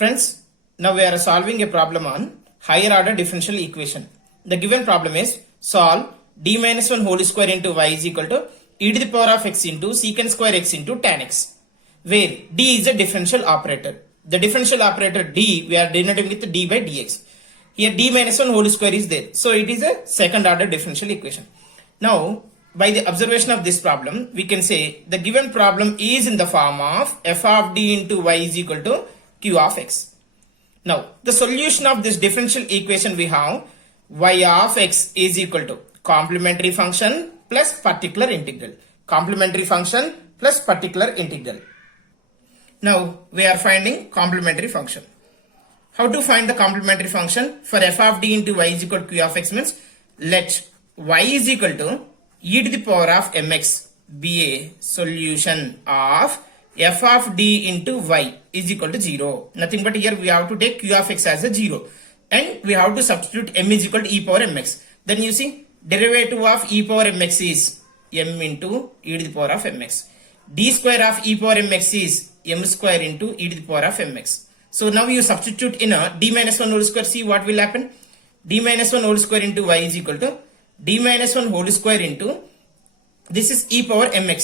Friends, now we are solving a problem on higher order differential equation. The given problem is solve d minus 1 whole square into y is equal to e to the power of x into secant square x into tan x, where d is a differential operator. The differential operator d we are denoting with d by dx. Here d minus 1 whole square is there. So it is a second order differential equation. Now by the observation of this problem, we can say the given problem is in the form of f of d into y is equal to q of x. Now the solution of this differential equation we have y of x is equal to complementary function plus particular integral. Complementary function plus particular integral. Now we are finding complementary function. How to find the complementary function for f of d into y is equal to q of x means let y is equal to e to the power of mx be a solution of f of d into y is equal to 0. Nothing but here we have to take q of x as a 0 and we have to substitute m is equal to e power mx. Then you see derivative of e power mx is m into e to the power of mx. D square of e power mx is m square into e to the power of mx. So now you substitute in a d minus 1 whole square. See what will happen. D minus 1 whole square into y is equal to d minus 1 whole square into this is e power mx.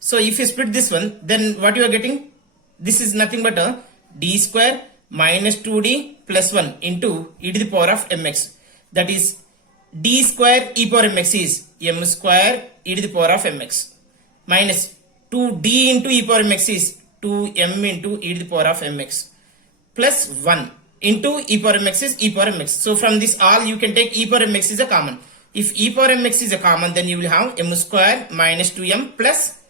So if you split this one, then what you are getting? This is nothing but a d square minus 2d plus 1 into e to the power of mx. That is d square e power mx is m square e to the power of mx minus 2d into e power mx is 2m into e to the power of mx plus 1 into e power mx is e power mx. So from this all you can take e power mx is a common. If e power mx is a common, then you will have m square minus 2m plus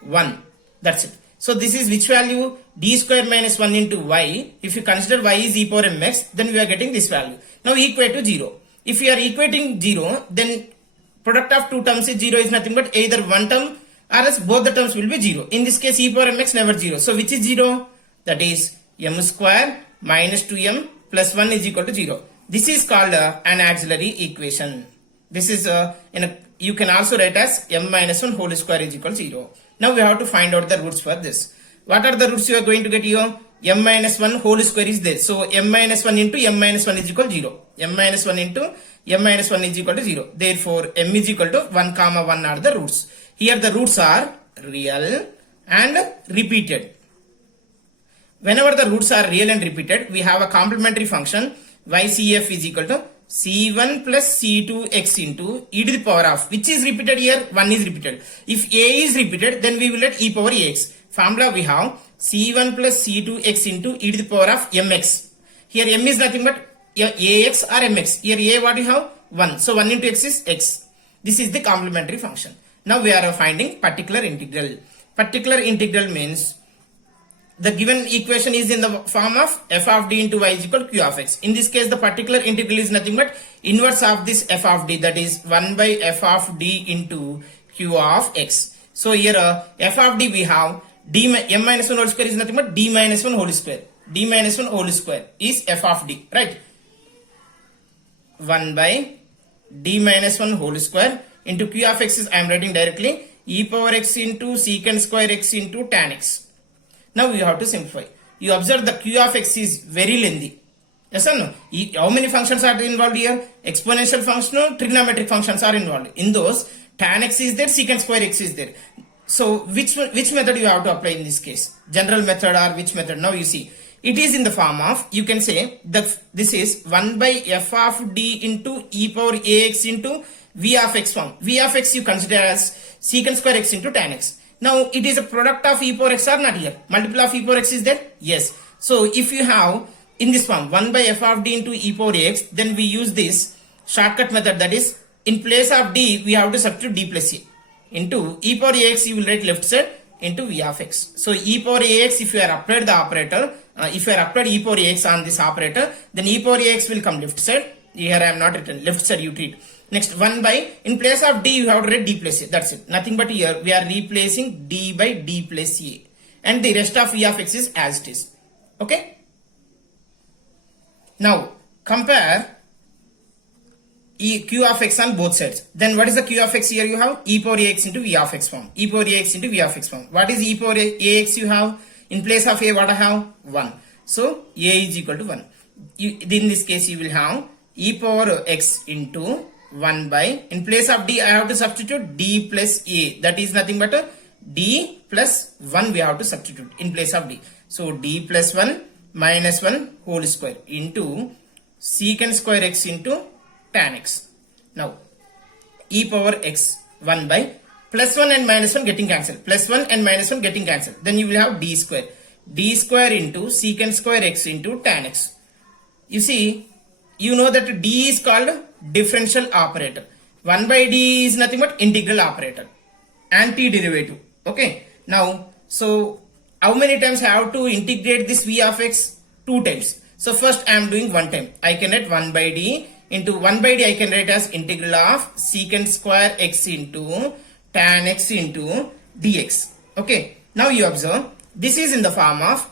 1. That's it. So this is which value? D square minus 1 into y. If you consider y is e power mx, then we are getting this value. Now equate to 0. If you are equating 0, then product of two terms is 0 is nothing but either one term or else both the terms will be 0. In this case e power mx never 0. So which is 0? That is m square minus 2m plus 1 is equal to 0. This is called an auxiliary equation. This is you can also write as m minus 1 whole square is equal to 0. Now we have to find out the roots for this. What are the roots you are going to get here? M minus 1 whole square is there. So m minus 1 into m minus 1 is equal to 0. M minus 1 into m minus 1 is equal to 0. Therefore m is equal to 1 comma 1 are the roots. Here the roots are real and repeated. Whenever the roots are real and repeated, we have a complementary function ycf is equal to c1 plus c2x into e to the power of, which is repeated here, 1 is repeated. If a is repeated, then we will let e power ax. Formula we have c1 plus c2x into e to the power of mx. Here m is nothing but ax or mx. Here a what you have? 1. So 1 into x is x. This is the complementary function. Now we are finding particular integral. Particular integral means the given equation is in the form of f of d into y is equal to q of x. In this case, the particular integral is nothing but inverse of this f of d, that is 1 by f of d into q of x. So here f of d we have m minus 1 whole square is nothing but d minus 1 whole square. D minus 1 whole square is f of d, right? 1 by d minus 1 whole square into q of x is I am writing directly e power x into secant square x into tan x. Now we have to simplify. You observe the q of x is very lengthy. Yes or no? How many functions are involved here? Exponential function or trigonometric functions are involved. In those, tan x is there, secant square x is there. So which method you have to apply in this case? General method or which method? Now you see. It is in the form of, you can say, this is 1 by f of d into e power ax into v of x form. V of x you consider as secant square x into tan x. Now it is a product of e power x or not here? Multiple of e power x is there? Yes. So if you have in this form 1 by f of d into e power x, then we use this shortcut method, that is in place of d we have to substitute d plus a into e power ax you will write left side into v of x. So e power ax, if you are applied the operator, if you are applied e power ax on this operator, then e power ax will come left side. Here I am not written, left side you treat. Next 1 by, in place of d you have to write d plus a. That's it. Nothing but here we are replacing d by d plus a. And the rest of v of x is as it is. Okay. Now compare q of x on both sides. Then what is the q of x here? You have e power ax into v of x form. E power ax into v of x form. What is e power ax you have? In place of a what I have? 1. So a is equal to 1. In this case, you will have e power x into 1 by, in place of d, I have to substitute d plus a. That is nothing but a d plus 1 we have to substitute in place of d. So d plus 1 minus 1 whole square into secant square x into tan x. Now, e power x 1 by plus 1 and minus 1 getting cancelled. Plus 1 and minus 1 getting cancelled. Then you will have d square. D square into secant square x into tan x. You see, you know that d is called differential operator. 1 by d is nothing but integral operator. Antiderivative. Okay. Now, so how many times I have to integrate this v of x? 2 times. So first I am doing 1 time. I can write 1 by d into 1 by d I can write as integral of secant square x into tan x into dx. Okay. Now you observe, this is in the form of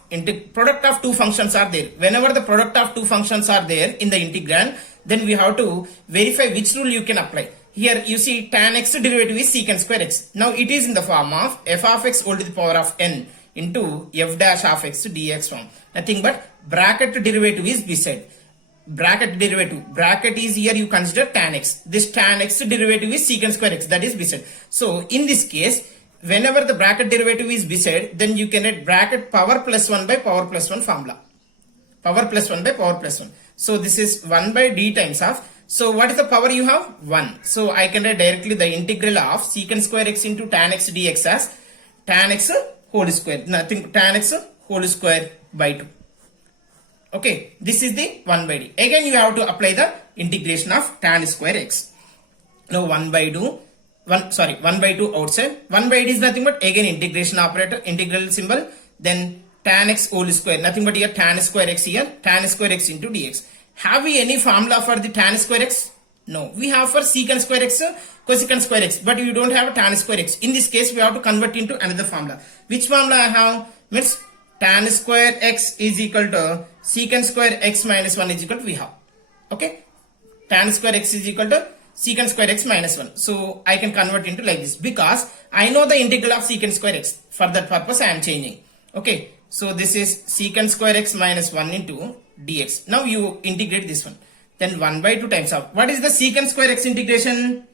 product of two functions are there. Whenever the product of two functions are there in the integrand, then we have to verify which rule you can apply. Here you see tan x derivative is secant square x. Now it is in the form of f of x whole to the power of n into f dash of x dx form. Nothing but bracket derivative is beside. Bracket derivative. Bracket is here you consider tan x. This tan x derivative is secant square x, that is beside. So in this case, whenever the bracket derivative is beside, then you can write bracket power plus 1 by power plus 1 formula. Power plus 1 by power plus 1. So this is 1 by d times of. So what is the power you have? 1. So I can write directly the integral of secant square x into tan x dx as tan x whole square. Nothing, tan x whole square by 2. Okay, this is the 1 by d. Again you have to apply the integration of tan square x. Now 1 by 2 outside. 1 by d is nothing but again integration operator, integral symbol, then tan x whole square, nothing but here tan square x here, tan square x into dx. Have we any formula for the tan square x? No. We have for secant square x, cosecant square x, but you don't have a tan square x. In this case, we have to convert into another formula. Which formula I have? Means tan square x is equal to secant square x minus 1 is equal to we have. Okay. Tan square x is equal to secant square x minus 1. So I can convert into like this because I know the integral of secant square x. For that purpose I am changing. Okay. So this is secant square x minus 1 into dx. Now you integrate this one. Then 1 by 2 times of. What is the secant square x integration?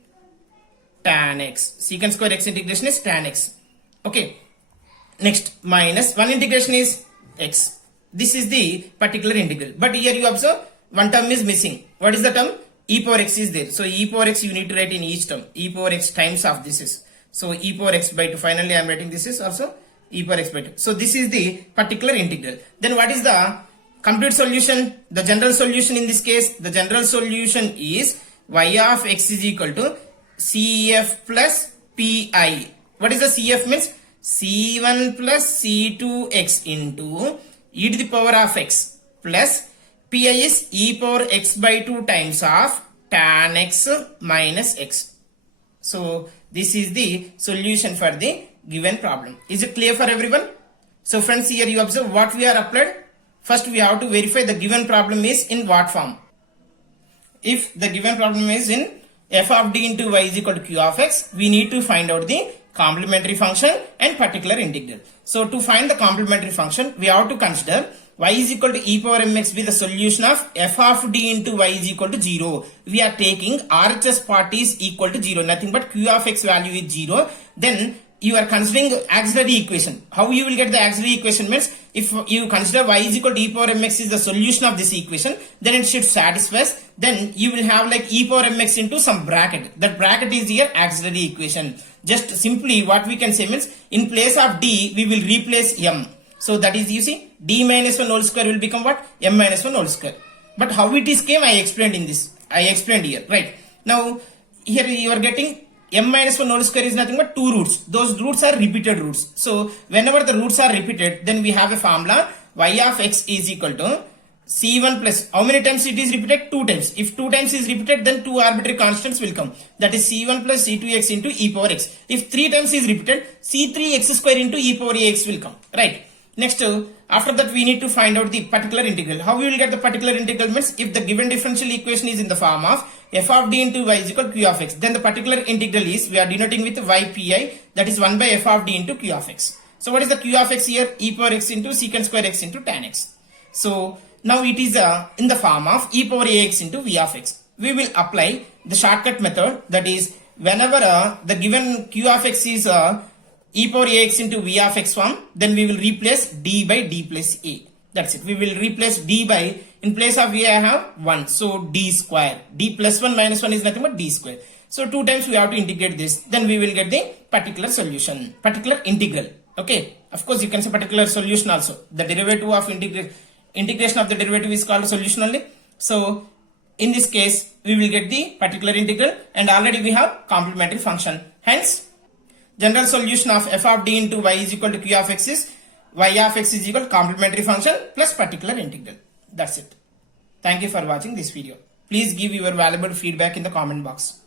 Tan x. Secant square x integration is tan x. Okay. Next minus 1 integration is x. This is the particular integral. But here you observe one term is missing. What is the term? E power x is there. So e power x you need to write in each term. E power x times of this is. So e power x by 2. Finally I am writing this is also e power x by 2. So this is the particular integral. Then what is the complete solution? The general solution in this case, the general solution is y of x is equal to cf plus pi. What is the cf means? c1 plus c2x into e to the power of x plus pi is e power x by 2 times of tan x minus x. So this is the solution for the given problem. Is it clear for everyone? So friends, here you observe what we are applied. First we have to verify the given problem is in what form. If the given problem is in f of d into y is equal to q of x, we need to find out the complementary function and particular integral. So to find the complementary function, we have to consider y is equal to e power mx be the solution of f of d into y is equal to 0. We are taking RHS part is equal to 0. Nothing but q of x value is 0. Then you are considering auxiliary equation. How you will get the auxiliary equation means if you consider y is equal to e power mx is the solution of this equation, then it should satisfy. Then you will have like e power mx into some bracket. That bracket is here auxiliary equation. Just simply what we can say means in place of d we will replace m. So that is you see d minus 1 whole square will become what? M minus 1 whole square. But how it is came I explained in this. I explained here. Right. Now here you are getting m minus 1 whole square is nothing but 2 roots. Those roots are repeated roots. So whenever the roots are repeated, then we have a formula y of x is equal to c1 plus, how many times it is repeated? 2 times. If 2 times is repeated, then 2 arbitrary constants will come. That is c1 plus c2x into e power x. If 3 times is repeated, c3x square into e power ax will come. Right. Next, after that we need to find out the particular integral. How we will get the particular integral means if the given differential equation is in the form of f of d into y is equal to q of x, then the particular integral is we are denoting with ypi, that is 1 by f of d into q of x. So what is the q of x here? E power x into secant square x into tan x. So now it is in the form of e power ax into v of x. We will apply the shortcut method, that is whenever the given q of x is e power ax into v of x form, then we will replace d by d plus a. That's it. We will replace d by, in place of a I have 1. So d square. D plus 1 minus 1 is nothing but d square. So 2 times we have to integrate this. Then we will get the particular solution, particular integral. Okay. Of course you can say particular solution also. The derivative of integration of the derivative is called solution only. So in this case we will get the particular integral, and already we have complementary function. Hence general solution of f of d into y is equal to q of x is y of x is equal to complementary function plus particular integral. That's it. Thank you for watching this video. Please give your valuable feedback in the comment box.